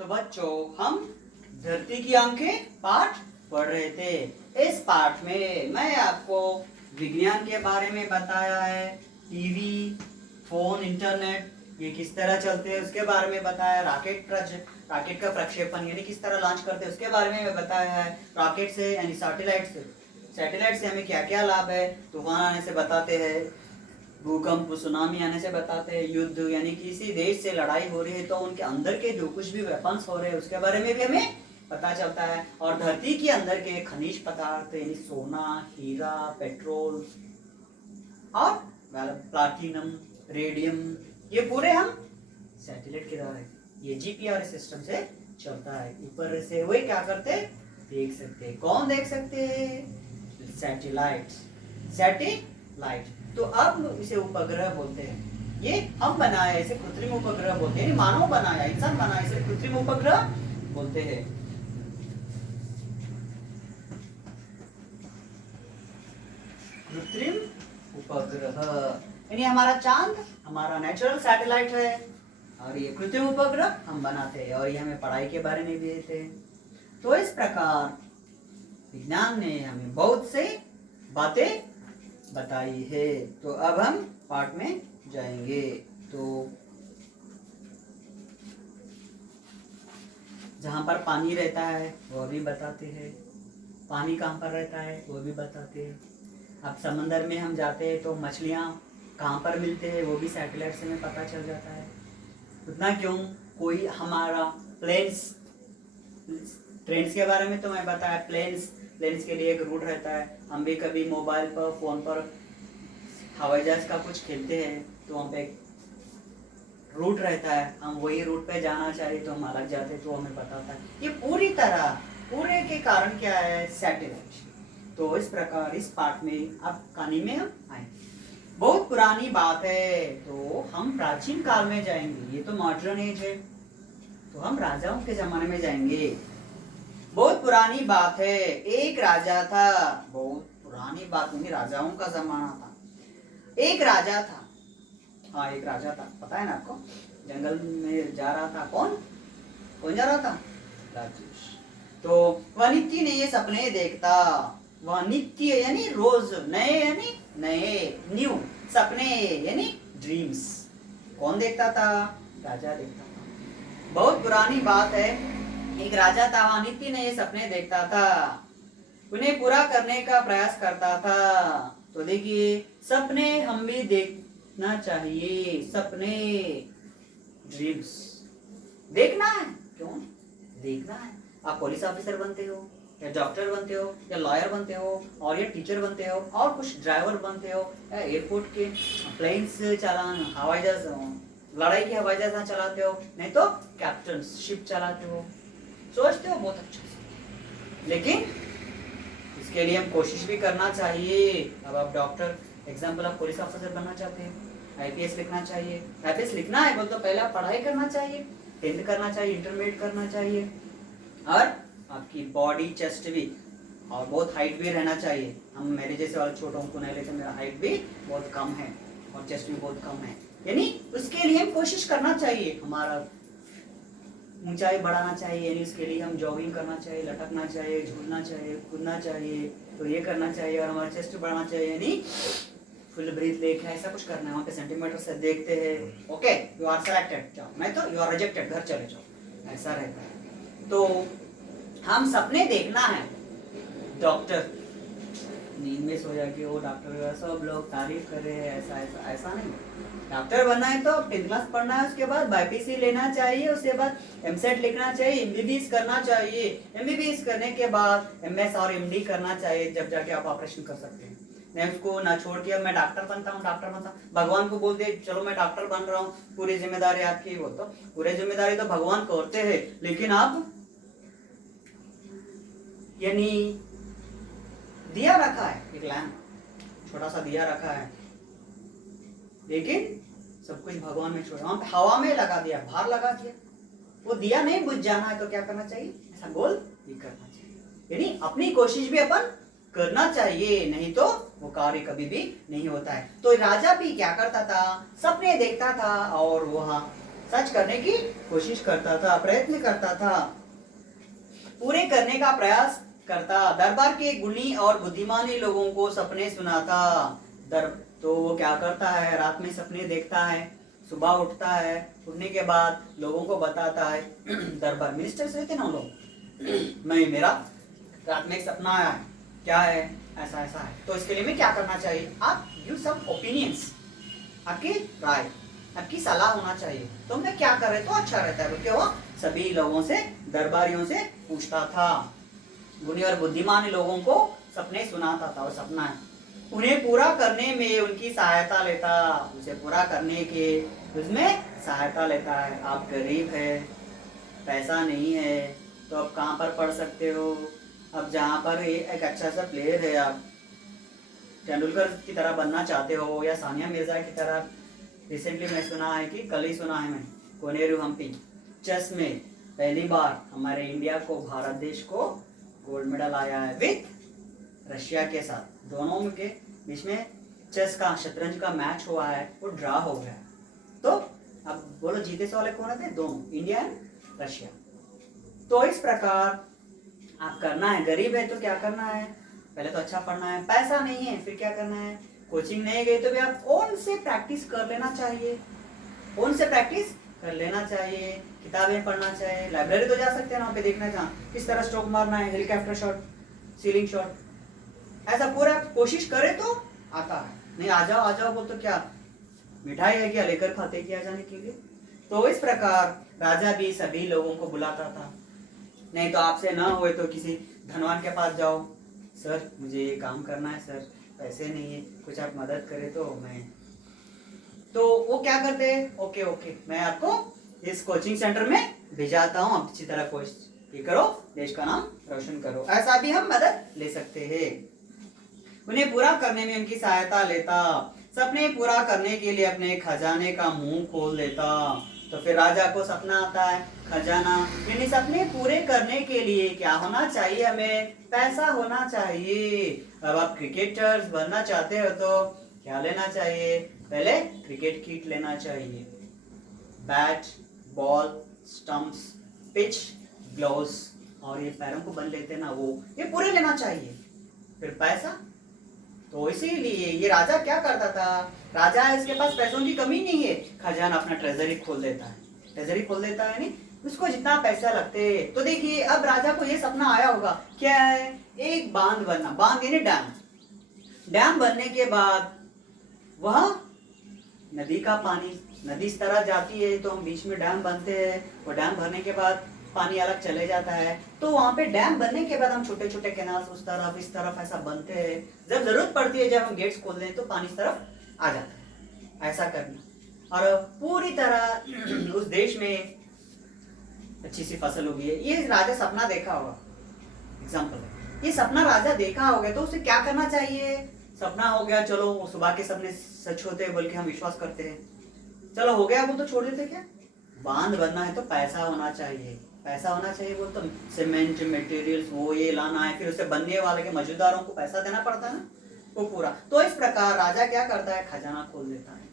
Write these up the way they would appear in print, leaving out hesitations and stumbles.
तो बच्चों हम धरती की आंखें पाठ पढ़ रहे थे। इस पाठ में मैं आपको विज्ञान के बारे में बताया है। टीवी, फोन, इंटरनेट ये किस तरह चलते हैं उसके बारे में बताया। रॉकेट का प्रक्षेपण यानी किस तरह लॉन्च करते हैं उसके बारे में बताया है। रॉकेट से यानी सैटेलाइट से हमें क्या क्या लाभ है। तूफान आने से बताते हैं, भूकंप सुनामी आने से बताते हैं, युद्ध यानी किसी देश से लड़ाई हो रही है तो उनके अंदर के जो कुछ भी वेपन्स हो रहे हैं उसके बारे में भी हमें पता चलता है। और धरती के अंदर के खनिज पदार्थ यानी सोना, हीरा, पेट्रोल और प्लाटिनम, रेडियम ये पूरे हम सैटेलाइट के द्वारा ये जीपीआरएस सिस्टम से चलता है। ऊपर से वही क्या करते देख सकते हैं। कौन देख सकते हैं? सैटेलाइट। तो अब इसे उपग्रह बोलते हैं। ये हम बनाया इसे कृत्रिम उपग्रह बोलते हैं। मानव बनाया, इंसान बनाया इसे कृत्रिम उपग्रह बोलते हैं। कृत्रिम उपग्रह यानी हमारा चांद हमारा नेचुरल सैटेलाइट है और ये कृत्रिम उपग्रह हम बनाते हैं और ये हमें पढ़ाई के बारे में भी देते हैं। तो इस प्रकार विज्ञान ने हमें बहुत से बातें बताई है। तो अब हम पाठ में जाएंगे। तो जहाँ पर पानी रहता है वो भी बताते हैं। पानी कहाँ पर रहता है वो भी बताते हैं। अब समंदर में हम जाते हैं तो मछलियाँ कहाँ पर मिलते हैं वो भी सैटेलाइट से हमें पता चल जाता है। उतना क्यों, कोई हमारा ट्रेन्स के बारे में तो मैं बताया। प्लेन्स के लिए एक रूट रहता है। हम भी कभी मोबाइल पर, फोन पर हवाई जहाज का कुछ खेलते हैं तो वहाँ पे रूट रहता है। हम वही रूट पे जाना चाहिए तो हम अलग जाते तो हमें पता होता है। ये पूरे के कारण क्या है? सैटेलाइट। तो इस प्रकार इस पाठ में अब कहानी में हम आए। बहुत पुरानी बात है तो हम प्राचीन काल में जाएंगे। ये तो मॉडर्न एज है तो हम राजाओं के जमाने में जाएंगे। बहुत पुरानी बात है। एक राजा था। बहुत पुरानी बात नहीं, राजाओं का जमाना था। एक राजा था। हाँ, एक राजा था, पता है ना आपको। जंगल में जा रहा था। कौन जा रहा था? राजेश। तो वह नित्य नए सपने देखता। वह नित्य यानी रोज, नए यानी नए, न्यू, सपने यानी ड्रीम्स। कौन देखता था? राजा देखता था। बहुत पुरानी बात है। एक राजा था, वह नित्य नए सपने देखता था, उन्हें पूरा करने का प्रयास करता था। तो देखिए, सपने हम भी देखना चाहिए। सपने, ड्रीम्स देखना है। क्यों देखना है? आप पुलिस ऑफिसर बनते हो या डॉक्टर बनते हो या लॉयर बनते हो और या टीचर बनते हो और कुछ ड्राइवर बनते हो या एयरपोर्ट के प्लेन्स चलाना, हवाई जहाज, लड़ाई के हवाई जहाज चलाते हो, नहीं तो कैप्टन शिप चलाते हो। सोचते हो बहुत अच्छा से, लेकिन इसके लिए हम कोशिश भी करना चाहिए। अब आप डॉक्टर, एग्जाम्पल आप पुलिस ऑफिसर बनना चाहते हैं, आईपीएस लिखना चाहिए। आईपीएस लिखना है बोल तो पहले आप पढ़ाई करना चाहिए, 10th करना चाहिए, इंटरमीडिएट करना चाहिए और आपकी बॉडी, चेस्ट भी और बहुत हाइट भी रहना चाहिए। हम मेरे जैसे वाले छोटों को नहीं लेते, मेरा हाइट भी बहुत कम है और चेस्ट भी बहुत कम है। यानी उसके लिए हम कोशिश करना चाहिए, हमारा ऊंचाई बढ़ाना चाहिए। यानी उसके लिए हम जॉगिंग करना चाहिए, लटकना चाहिए, झूलना चाहिए, कूदना चाहिए, तो ये करना चाहिए और हमारा चेस्ट बढ़ाना चाहिए। यानी फुल ब्रीथ लेके ऐसा कुछ करना है। वहाँ पे सेंटीमीटर से देखते हैं। ओके, यू आर सेलेक्टेड, जाओ, नहीं तो यू आर रिजेक्टेड, घर चले जाओ, ऐसा रहता है। तो हम सपने देखना है। डॉक्टर नींद में सो जाके वो डॉक्टर, सब लोग तारीफ कर रहे हैं, ऐसा नहीं। डॉक्टर बनना है तो 10th क्लास पढ़ना है, उसके बाद बाईपीसी लेना चाहिए, उसके बाद एमसेट लिखना चाहिए, एमबीबीएस करना चाहिए, एमबीबीएस करने के बाद एमएस और एमडी करना चाहिए, जब जाके आप ऑपरेशन कर सकते हैं। नहीं उसको ना छोड़ के अब मैं डॉक्टर बनता हूँ, भगवान को बोल दे चलो मैं डॉक्टर बन रहा हूँ, पूरी जिम्मेदारी आपकी। वो तो पूरी जिम्मेदारी तो भगवान करते हैं, लेकिन आप यानी दिया रखा है, एक लैम्प, छोटा सा दिया रखा है, लेकिन सब कुछ भगवान में छोड़ा। वहां पे हवा में लगा दिया, बाहर लगा दिया, वो दिया नहीं बुझ जाना है तो क्या करना चाहिए? ऐसा गोल भी करना चाहिए। यानी अपनी कोशिश भी अपन करना चाहिए, नहीं तो वो कार्य कभी भी नहीं होता है। तो राजा भी क्या करता था? सपने देखता था और वह सच करने की कोशिश करता था, प्रयत्न करता था, पूरे करने का प्रयास करता। दरबार के गुणी और बुद्धिमानी लोगों को सपने सुनाता। दर तो वो क्या करता है, रात में सपने देखता है, सुबह उठता है, उठने के बाद लोगों को बताता है। दरबार मिनिस्टर्स रहते ना लोग, मैं मेरा रात में एक सपना आया है, क्या है, ऐसा ऐसा है, तो इसके लिए मैं क्या करना चाहिए, आप गिव सम ओपिनियंस, आपकी राय, आपकी सलाह होना चाहिए, तो मैं क्या करे तो अच्छा रहता है बोल के वो सभी लोगों से, दरबारियों से पूछता था। गुणी और बुद्धिमान लोगों को सपने सुनाता था, वो सपना है, उन्हें पूरा करने में उनकी सहायता लेता, उसे पूरा करने के उसमें सहायता लेता है। आप गरीब है, पैसा नहीं है, तो आप कहाँ पर पढ़ सकते हो, अब जहाँ पर एक अच्छा सा प्लेयर है, आप तेंदुलकर की तरह बनना चाहते हो या सानिया मिर्जा की तरह, रिसेंटली मैं सुना है कि कल ही सुना है मैं, कोनेरू हम्पी चेस में पहली बार हमारे इंडिया को, भारत देश को गोल्ड मेडल आया है विथ रशिया के साथ, दोनों के बीच में चेस का, शतरंज का मैच हुआ है, वो ड्रा हो गया। तो अब बोलो जीते से वाले कौन थे, दोनों, इंडिया एंड रशिया। तो इस प्रकार आप करना है, गरीब है तो क्या करना है, पहले तो अच्छा पढ़ना है, पैसा नहीं है फिर क्या करना है, कोचिंग नहीं गई तो भी आप ओन से प्रैक्टिस कर लेना चाहिए, ओन से प्रैक्टिस कर लेना चाहिए, किताबें पढ़ना चाहिए, लाइब्रेरी तो जा सकते हैं, वहाँ पे देखना जहाँ किस तरह स्ट्रोक मारना है, हेलीकॉप्टर शॉट, सीलिंग शॉट, ऐसा पूरा कोशिश करे तो आता है, नहीं आ जाओ बोल तो क्या मिठाई है क्या लेकर खाते क्या जाने के लिए। तो इस प्रकार राजा भी सभी लोगों को बुलाता था, नहीं तो आपसे ना हुए तो किसी धनवान के पास जाओ, सर मुझे ये काम करना है सर, पैसे नहीं है, कुछ आप मदद करें तो मैं, तो वो क्या करते हैं, ओके ओके मैं आपको इस कोचिंग सेंटर में भेजाता हूँ, आप अच्छी तरह कोशिश ये करो, देश का नाम रोशन करो, ऐसा भी हम मदद ले सकते हैं। उन्हें पूरा करने में उनकी सहायता लेता, सपने पूरा करने के लिए अपने खजाने का मुंह खोल देता। तो फिर राजा को सपना आता है, खजाना, यानी सपने पूरे करने के लिए क्या होना चाहिए, हमें पैसा होना चाहिए। अब आप क्रिकेटर्स बनना चाहते हो तो क्या लेना चाहिए, पहले क्रिकेट किट लेना चाहिए, bat, ball, stumps, pitch, gloves, और ये पैरों को बंद लेते ना वो, ये पूरे लेना चाहिए, फिर पैसा। तो इसीलिए ये राजा क्या करता था, राजा है इसके पास पैसों की कमी नहीं है, खजाना अपना ट्रेजरी खोल देता है, ट्रेजरी खोल देता है, नहीं उसको जितना पैसा लगते। तो देखिए अब राजा को ये सपना आया होगा, क्या है, एक बांध बनना, बांध यानी डैम, डैम बनने के बाद वह नदी का पानी, नदी इस तरह जाती है तो हम बीच में डैम बनते हैं, वो डैम भरने के बाद पानी अलग चले जाता है, तो वहां पे डैम बनने के बाद हम छोटे छोटे कैनाल्स उस तरफ इस तरफ ऐसा बनते हैं, जब जरूरत पड़ती है जब हम गेट्स खोल दें तो पानी इस तरफ आ जाता है, ऐसा करना, और पूरी तरह उस देश में अच्छी सी फसल होगी। ये राजा सपना देखा होगा, एग्जाम्पल, ये सपना राजा देखा होगा तो उसे क्या करना चाहिए, सपना हो गया, चलो वो सुबह के सपने सच होते हैं बोल के हम विश्वास करते हैं, चलो हो गया वो तो छोड़ देते, क्या बांध बनना है तो पैसा होना चाहिए, पैसा होना चाहिए बोल तो सीमेंट मटेरियल्स वो ये लाना है, फिर उसे बनने वाले के मौजूदारों को पैसा देना पड़ता है ना, वो पूरा। तो इस प्रकार राजा क्या करता है, खजाना खोल देता है।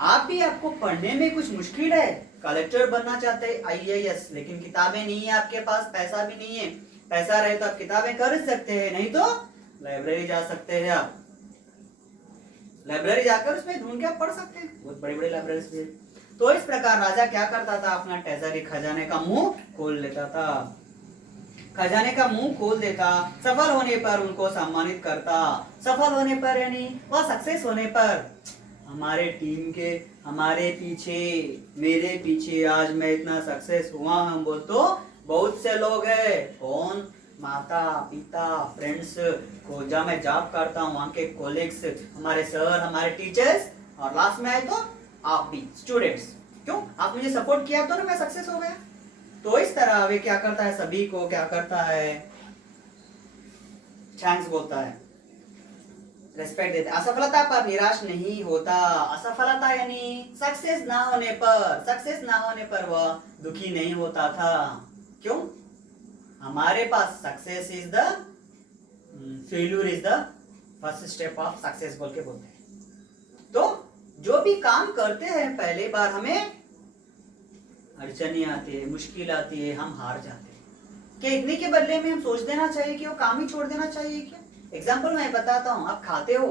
आप भी, आपको पढ़ने में कुछ मुश्किल है, कलेक्टर बनना चाहते हैं, IAS, लेकिन किताबें नहीं है आपके पास, पैसा भी नहीं है, पैसा रहे तो आप किताबें खरीद सकते हैं, नहीं तो लाइब्रेरी जा सकते हैं, आप लाइब्रेरी जाकर उसमें ढूंढ के आप पढ़ सकते हैं, बहुत बड़ी बड़ी लाइब्रेरीज भी है। तो इस प्रकार राजा क्या करता था, अपना ट्रेजरी, खजाने का मुंह खोल लेता था, खजाने का मुंह खोल देता, सफल होने पर उनको सम्मानित करता, सफल होने पर यानी वह सक्सेस होने पर, हमारे टीम के, हमारे पीछे, मेरे पीछे आज मैं इतना सक्सेस हुआ हम बोल तो बहुत से लोग हैं, कौन, माता पिता, फ्रेंड्स को, जहाँ मैं जॉब करता हूँ वहाँ के कोलिग्स, हमारे सर, हमारे टीचर्स, और लास्ट में आए तो आप भी स्टूडेंट्स, क्यों, आप मुझे सपोर्ट किया तो ना मैं सक्सेस हो गया। तो इस तरह वे क्या करता है, सभी को क्या करता है, थैंक्स बोलता है, रेस्पेक्ट देता है, असफलता पर निराश नहीं होता, असफलता यानी सक्सेस ना होने पर, सक्सेस ना होने पर वह दुखी नहीं होता था, क्यों, हमारे पास success is the failure is the first step of success बोल के बोलते हैं। तो जो भी काम करते हैं पहले बार हमें अड़चने आती है, मुश्किल आती है, हम हार जाते हैं। क्या इतने के बदले में हम सोच देना चाहिए कि वो काम ही छोड़ देना चाहिए क्या? एग्जाम्पल मैं बताता हूँ, आप खाते हो,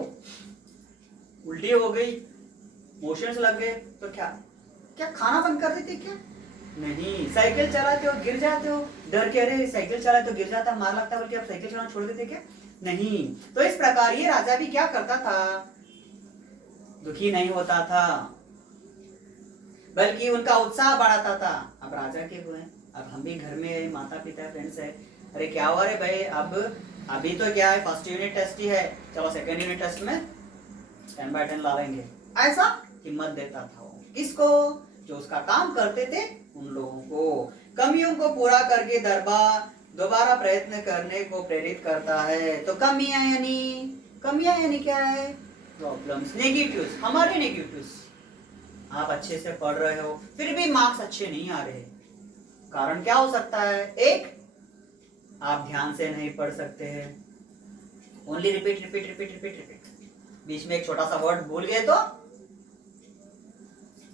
उल्टी हो गई, मोशंस लग गए, तो क्या क्या खाना बंद कर देते क्या? नहीं। साइकिल चलाते हो, गिर जाते हो, डर के अरे साइकिल चलाते हो गिर जाता, मार लगता है, बोल के आप साइकिल चलाना छोड़ देते क्या? नहीं। तो इस प्रकार ये राजा भी क्या करता था, दुखी नहीं होता था, बल्कि उनका उत्साह बढ़ाता था। अब राजा के हुए, अब हम भी घर में माता पिता फ्रेंड्स है, अरे क्या हुआ रे भाई, अब अभी तो क्या है, फर्स्ट यूनिट टेस्ट ही है, चलो सेकंड यूनिट टेस्ट में 10/10 ला लेंगे, ऐसा हिम्मत देता था वो। किसको? जो उसका काम करते थे उन लोगों को। कमियों को पूरा करके दोबारा प्रयत्न करने को प्रेरित करता है। तो कमियां यानी क्या है? प्रॉब्लम्स, नेगेटिव्स, हमारे नेगेटिव्स। आप अच्छे से पढ़ रहे हो फिर भी मार्क्स अच्छे नहीं आ रहे, कारण क्या हो सकता है? एक, आप ध्यान से नहीं पढ़ सकते हैं, ओनली रिपीट। बीच में एक छोटा सा वर्ड भूल गए तो,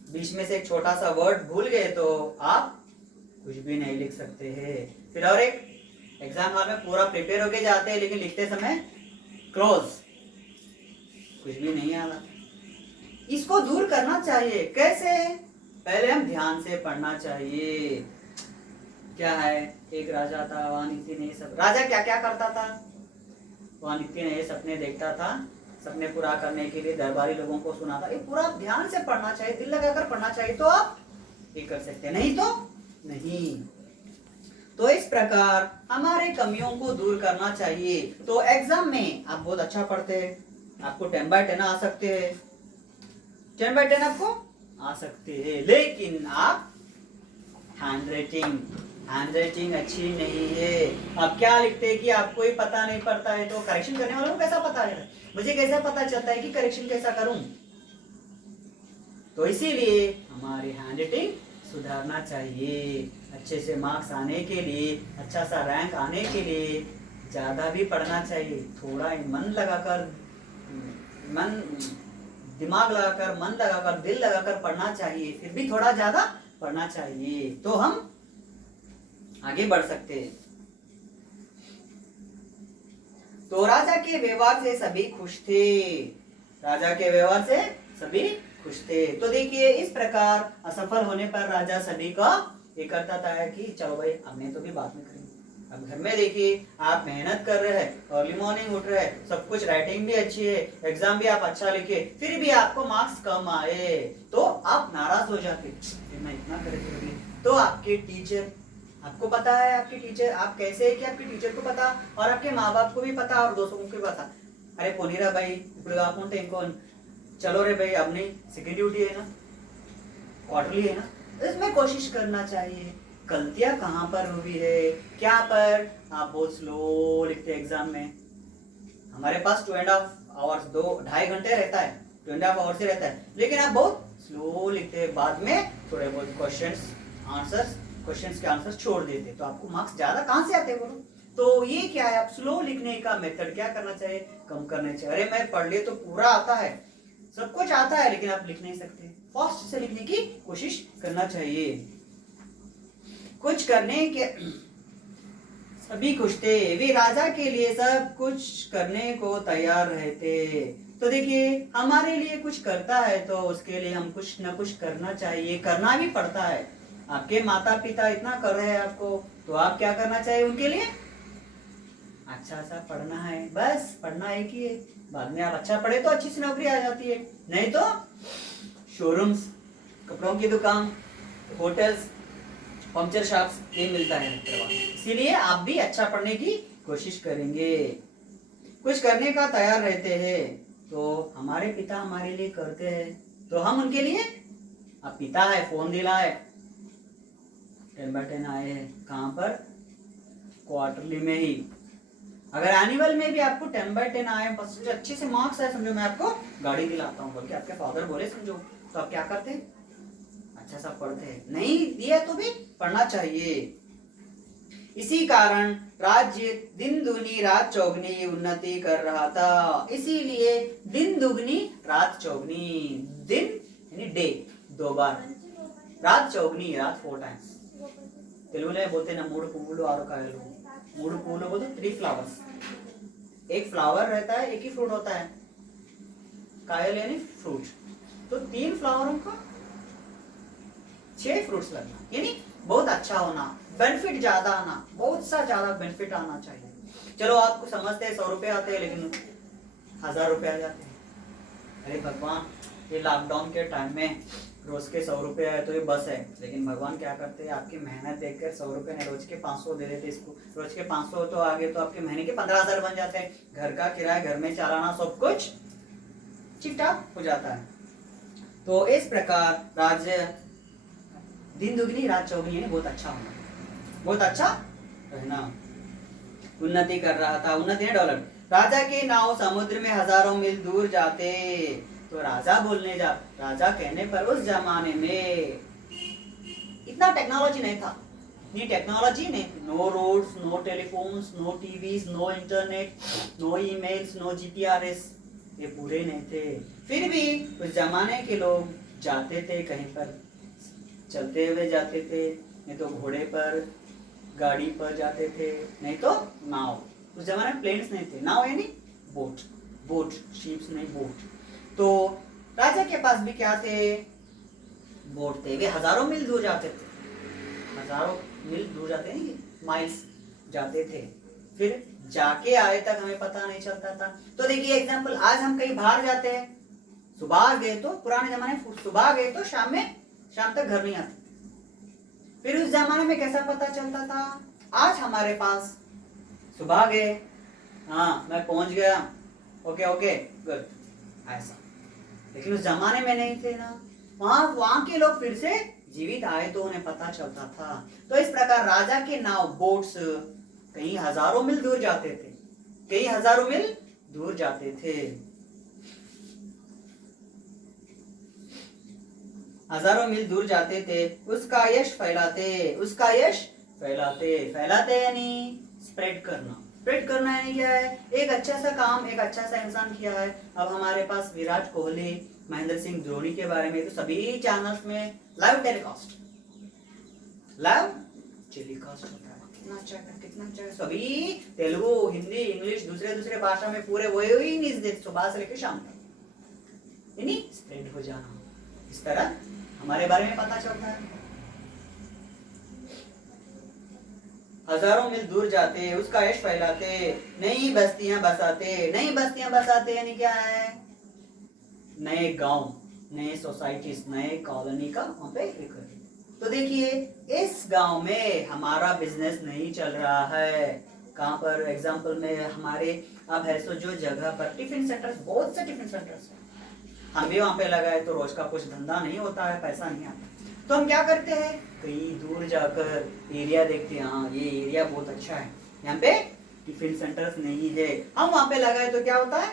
बीच में से एक छोटा सा वर्ड भूल गए तो आप कुछ भी नहीं लिख सकते हैं। फिर और एक, एग्जाम हॉल में पूरा प्रिपेयर होके जाते हैं लेकिन लिखते समय क्लोज, कुछ भी नहीं आता। इसको दूर करना चाहिए। कैसे? पहले हम ध्यान से पढ़ना चाहिए। क्या है, एक राजा था, वहां नित्य ने सब, राजा क्या क्या करता था, वहां नित्य ने सपने देखता था, सपने पूरा करने के लिए दरबारी लोगों को सुनाता। ये पूरा ध्यान से पढ़ना चाहिए, दिल लगाकर पढ़ना चाहिए, तो आप ये कर सकते हैं, नहीं तो नहीं। तो इस प्रकार हमारे कमियों को दूर करना चाहिए। तो एग्जाम में आप बहुत अच्छा पढ़ते हैं, आपको 10/10 आ सकते हैं, 10/10 आपको आ सकते हैं, लेकिन आप हैंडराइटिंग अच्छी नहीं है। आप क्या लिखते हैं कि आपको ही पता नहीं पड़ता है, तो करेक्शन करने वालों को कैसा पता है? मुझे कैसा पता चलता है कि करेक्शन कैसा करूं? तो इसीलिए हमारी हैंडराइटिंग सुधारना चाहिए। अच्छे से मार्क्स आने के लिए, अच्छा सा रैंक आने के लिए ज्यादा भी पढ़ना चाहिए, थोड़ा दिमाग लगाकर, मन लगाकर, दिल लगाकर पढ़ना चाहिए, फिर भी थोड़ा ज्यादा पढ़ना चाहिए, तो हम आगे बढ़ सकते हैं। तो राजा के व्यवहार से सभी खुश थे, राजा के व्यवहार से सभी खुश थे। तो देखिए, इस प्रकार असफल होने पर राजा सभी का ये करता था कि चलो भाई हमने तो भी बाद में करेंगे। अब घर में देखिए, आप मेहनत कर रहे हैं, अर्ली मॉर्निंग उठ रहे हैं, सब कुछ, राइटिंग भी अच्छी है, एग्जाम भी आप अच्छा लिखे, फिर भी आपको मार्क्स कम आए तो आप नाराज हो जाते, मैं इतना करे तो आपके टीचर, आपको पता है आपके टीचर, आप कैसे है कि आपके टीचर को पता और आपके माँ बाप को भी पता और दोस्तों को भी पता, अरे पोनीरा भाई ఇప్పుడు కాకుంటే ఇంకో चलो रे भाई, अब नहीं, सेकेंड ड्यूटी है ना, क्वार्टरली है ना, इसमें कोशिश करना चाहिए। गलतियां कहाँ पर हुई है, क्या पर आप बहुत स्लो लिखते एग्जाम में। हमारे पास 2.5 आवर्स, 2-2.5 घंटे रहता है, 2.5 आवर्स ही रहता है, लेकिन आप बहुत स्लो लिखते हैं, बाद में थोड़े बहुत क्वेश्चंस के आंसर्स छोड़ देते, तो आपको मार्क्स ज्यादा कहाँ से आते हैं बोलो? तो ये क्या है, आप स्लो लिखने का मेथड क्या करना चाहिए, कम करना चाहिए। अरे मैं पढ़ लिए तो पूरा आता है, सब कुछ आता है, लेकिन आप लिख नहीं सकते, फास्ट से लिखने की कोशिश करना चाहिए। कुछ करने के सभी खुश थे, वे राजा के लिए सब कुछ करने को तैयार रहते। तो देखिए, हमारे लिए कुछ करता है तो उसके लिए हम कुछ न कुछ करना चाहिए, करना भी पड़ता है। आपके माता पिता इतना कर रहे हैं आपको, तो आप क्या करना चाहिए उनके लिए? अच्छा सा पढ़ना है, बस पढ़ना है कि बाद में आप अच्छा पढ़े तो अच्छी सी नौकरी आ जाती है, नहीं तो शोरूम्स, कपड़ों की दुकान, होटल्स, पंचर शॉप्स, ये मिलता है। इसीलिए आप भी अच्छा पढ़ने की कोशिश करेंगे, कुछ करने का तैयार रहते हैं। तो हमारे पिता हमारे लिए करते हैं, तो हम उनके लिए, अब पिता है, फोन दिलाए, 10/10 आए हैं, कहाँ पर? क्वार्टरली में ही। अगर एनुअल में भी आपको 10/10 आए, बस अच्छे से मार्क्स आए, समझो मैं आपको गाड़ी दिलाता हूँ बोल के आपके फादर बोले, समझो, तो आप क्या करते? अच्छा सा पढ़ते हैं, नहीं दिया तो भी पढ़ना चाहिए। इसी कारण राज्य दिन दुगनी रात चौगनी उन्नति कर रहा था। इसीलिए दिन दुगनी रात चौगनी, दिन यानी डे, 2 बार, रात चौगनी, रात 4 टाइम्स। तेलुगु में बोलते ना मूड पुव्वुलु आरु कायलु। मूड पुव्वुलु बोलते 3 फ्लावर्स। एक फ्लावर रहता है, एक ही फ्रूट होता है, कायल यानी फ्रूट। तो 3 फ्लावरों का 6 फ्रूट्स लगना, यानी बहुत अच्छा होना, बेनिफिट ज्यादा आना, बहुत सा ज्यादा बेनिफिट आना चाहिए। चलो आपको समझते हैं 100 रुपए आते हैं, लेकिन 1000 रुपए आ जाते हैं। अरे भगवान, ये लॉकडाउन के टाइम में रोज के 100 रुपए आए तो ये बस है, लेकिन भगवान क्या करते हैं, आपकी मेहनत देखकर 100 रुपए नहीं, रोज के 500 दे देते इसको। रोज के 500 तो आगे तो आपके महीने के 15,000 बन जाते हैं। घर का किराया, घर में चलाना, सब कुछ चिट्टा हो जाता है। तो इस प्रकार राज्य दिन दुगनी रात चौगनी, यानी बहुत अच्छा होना, बहुत अच्छा रहना। उन्नति कर रहा था, उन्नति है डॉलर। राजा के नाव समुद्र में हजारों मील दूर जाते। तो राजा बोलने जा, राजा कहने पर उस जमाने में इतना टेक्नोलॉजी नहीं था, इतनी टेक्नोलॉजी नहीं, no roads, no telephones, no TVs, no internet, no emails, no GPRS, ये पूरे नहीं थे। फिर भी उस जमाने के लोग जाते थे कहीं पर, चलते हुए जाते थे, नहीं तो घोड़े पर, गाड़ी पर जाते थे, नहीं तो नाव। उस जमाने में प्लेन्स नहीं थे, नाव यानी बोट, बोट शिप्स नहीं, बोट। तो राजा के पास भी क्या थे, बोट थे। वे हजारों मील दूर जाते थे, हजारों मील दूर जाते नहीं, माइल्स जाते थे, फिर जाके आए तक हमें पता नहीं चलता था। तो देखिए एग्जाम्पल, आज हम कहीं बाहर जाते हैं, सुबह गए तो, पुराने जमाने में सुबह गए तो शाम तक घर नहीं आते। फिर उस जमाने में कैसा पता चलता था, आज हमारे पास सुबह गए, हाँ मैं पहुंच गया, ओके ओके गुड, ऐसा। लेकिन उस जमाने में नहीं थे ना, वहां के लोग फिर से जीवित आए तो उन्हें पता चलता था। तो इस प्रकार राजा के नाव, बोट्स कहीं हजारों मील दूर जाते थे, कहीं हजारों मील दूर जाते थे, हजारों मील दूर जाते थे। उसका यश फैलाते, उसका यश फैलाते, फैलाते यानी स्प्रेड करना, स्प्रेड करना यानी क्या है, एक अच्छा सा काम, एक अच्छा सा इंसान किया है। अब हमारे पास विराट कोहली, महेंद्र सिंह धोनी के बारे में तो सभी चैनल्स में लाइव टेलीकास्ट, लाइव टेलीकास्ट होता है। कितना अच्छा, सभी तेलुगु, हिंदी, इंग्लिश, दूसरे भाषा में पूरे वही न्यूज़ देते सुबह से लेकर शाम तक, यानी स्प्रेड हो जाना। इस तरह हमारे बारे में पता चलता है। हजारों मील दूर जाते, उसका यश फैलाते, नई बस्तियां बसाते। नई बस्तियां बसाते यानी क्या है, नए गांव, नए सोसाइटीज, नए कॉलोनी का वहां पे एक। तो देखिए इस गांव में हमारा बिजनेस नहीं चल रहा है, कहां पर, एग्जांपल में हमारे अब है सो जो जगह पर टिफिन सेंटर्स, बहुत से टिफिन सेंटर्स हैं, हम भी वहां पे लगाए तो रोज का कुछ धंधा नहीं होता है, पैसा नहीं आता। तो हम क्या करते हैं, कहीं दूर जाकर एरिया देखते हैं, हाँ ये एरिया बहुत अच्छा है, यहाँ पे टिफिन सेंटर्स नहीं है, हम वहां पे लगाए तो क्या होता है,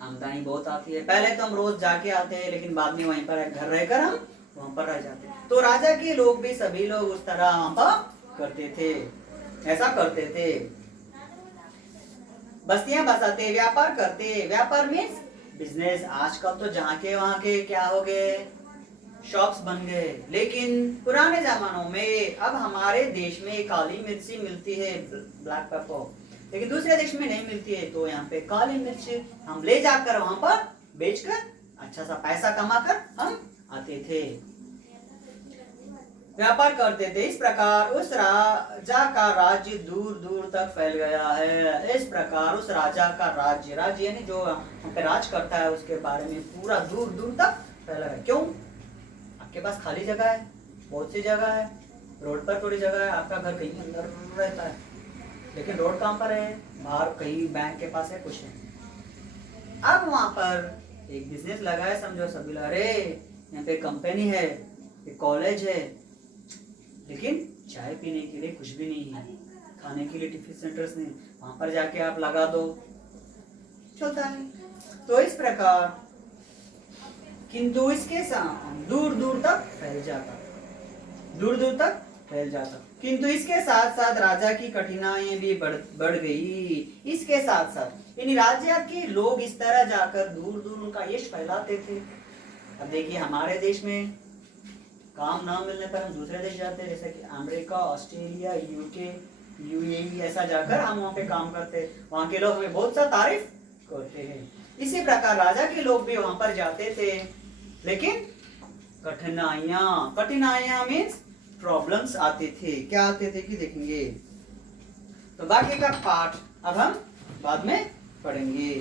आमदनी बहुत आती है। पहले तो हम रोज जाके आते हैं, लेकिन बाद में वहीं पर घर रहकर हम वहां पर रह जाते हैं। तो राजा के लोग भी, सभी लोग उस तरह वहां पर करते थे, ऐसा करते थे, बस्तियां बसाते, व्यापार करते। व्यापार मीन्स बिजनेस। आजकल तो जहाँ के वहां के क्या हो गए, शॉप्स बन गए। लेकिन पुराने जमानों में, अब हमारे देश में काली मिर्ची मिलती है, ब्लैक पेपर, लेकिन दूसरे देश में नहीं मिलती है। तो यहाँ पे काली मिर्च हम ले जाकर वहां पर बेचकर अच्छा सा पैसा कमाकर हम आते थे, व्यापार करते थे। इस प्रकार उस राजा का राज्य दूर दूर तक फैल गया है। इस प्रकार उस राजा का राज्य, राज्य यानी जो हम पे राज करता है, उसके बारे में पूरा दूर दूर तक फैला है। क्यों, आपके पास खाली जगह है, बहुत सी जगह है, रोड पर थोड़ी जगह है, आपका घर कहीं अंदर रहता है, लेकिन रोड कहाँ पर है, बाहर कहीं बैंक के पास है, कुछ है। अब वहां पर एक बिजनेस लगा है, समझो सभी लगा, अरे यहाँ पे कंपनी है, एक कॉलेज है, लेकिन चाय पीने के लिए कुछ भी नहीं है, खाने के लिए टिफिन सेंटर्स नहीं, वहां पर जाके आप लगा दो, चलता है। तो इस प्रकार, किंतु इसके साथ दूर दूर तक फैल जाता, दूर दूर तक फैल जाता। किंतु इसके साथ साथ राजा की कठिनाइयां भी बढ़ गई। इसके साथ साथ यानी राजा के लोग इस तरह जाकर दूर दूर उनका यश फैलाते थे। अब देखिए हमारे देश में काम ना मिलने पर हम दूसरे देश जाते हैं, जैसे कि अमेरिका, ऑस्ट्रेलिया, यूके, यूएई, ऐसा जाकर हम वहाँ पे काम करते हैं। वहाँ के लोग हमें बहुत सा तारीफ करते हैं। इसी प्रकार राजा के लोग भी वहाँ पर जाते थे, लेकिन कठिनाइयाँ मीन्स प्रॉब्लम्स आते थे। क्या आते थे कि देखेंगे। तो बाकी का पाठ अब हम बाद में पढ़ेंगे।